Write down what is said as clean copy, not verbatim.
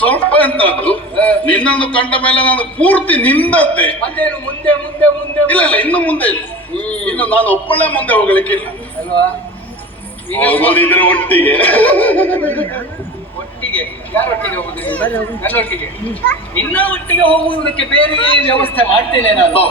ಸ್ವಲ್ಪ ಎಂತದ್ದು ನಿನ್ನನ್ನು ಕಂಡ ಮೇಲೆ ನಾನು ಪೂರ್ತಿ ನಿಂದದ್ದೆ. ಮುಂದೆ ಮುಂದೆ ಮುಂದೆ ಇಲ್ಲ ಇಲ್ಲ, ಇನ್ನು ಮುಂದೆ ಇಲ್ಲ. ಇನ್ನು ನಾನು ಒಬ್ಬಳೆ ಮುಂದೆ ಹೋಗ್ಲಿಕ್ಕಿಲ್ಲ. ಅಲ್ವಾ? ಹೋಗೋದಿದ್ರೆ ಒಟ್ಟಿಗೆ ಒಟ್ಟಿಗೆ ಯಾರೊಟ್ಟಿಗೆ ಹೋಗುದು? ನನ್ನೊಟ್ಟಿಗೆ. ನಿನ್ನ ಒಟ್ಟಿಗೆ ಹೋಗುವುದಕ್ಕೆ ಬೇರೆ ವ್ಯವಸ್ಥೆ ಮಾಡ್ತೇನೆ ನಾನು.